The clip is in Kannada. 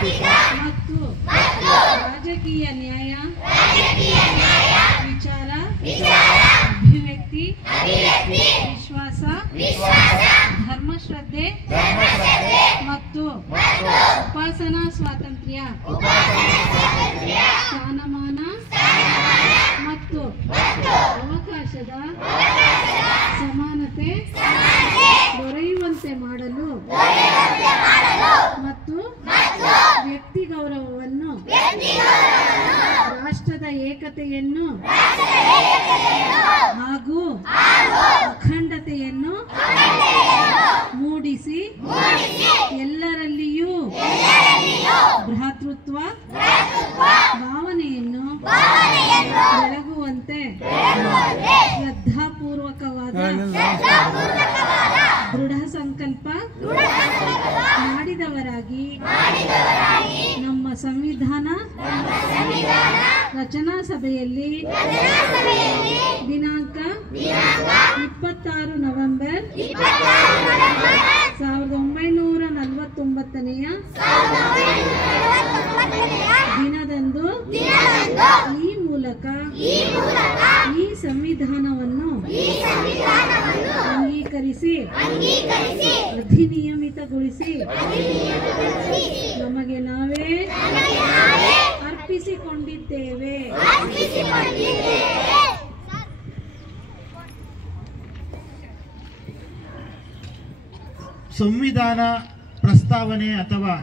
ಮತ್ತು ರಾಜಕೀಯ ನ್ಯಾಯ ವಿಚಾರ ಅಭಿವ್ಯಕ್ತಿ ವಿಶ್ವಾಸ ಧರ್ಮಶ್ರದ್ಧೆ ಮತ್ತು ಉಪಾಸನಾ ಸ್ವಾತಂತ್ರ್ಯ ಸ್ಥಾನಮಾನ ಮತ್ತು ಅವಕಾಶದ ಸಮಾನತೆ ದೊರೆಯುವಂತೆ ಮಾಡಲು ಮತ್ತು ವ್ಯಕ್ತಿ ಗೌರವವನ್ನು ರಾಷ್ಟ್ರದ ಏಕತೆಯನ್ನು ಹಾಗೂ ಅಖಂಡತೆಯನ್ನು ಮೂಡಿಸಿ ಎಲ್ಲರಲ್ಲಿಯೂ ಭ್ರಾತೃತ್ವ ಭಾವನೆಯನ್ನು ಬೆಳಗುವಂತೆ ಶ್ರದ್ಧಾಪೂರ್ವಕವಾದ ದೃಢ ಸಂಕಲ್ಪ ಮಾಡಿದವರಾಗಿ ನಮ್ಮ ಸಂವಿಧಾನ ರಚನಾ ಸಭೆಯಲ್ಲಿ ದಿನಾಂಕ 26 ನವೆಂಬರ್ 1949ನೇ ದಿನದಂದು ಈ ಮೂಲಕ ಈ ಸಂವಿಧಾನವನ್ನು ಅಂಗೀಕರಿಸಿ ಅಧಿನಿಯಮಿತಗೊಳಿಸಿ ನಮಗೆ ನಾವೇ ಅರ್ಪಿಸಿಕೊಂಡಿದ್ದೇವೆ. ಸಂವಿಧಾನ ಪ್ರಸ್ತಾವನೆ ಅಥವಾ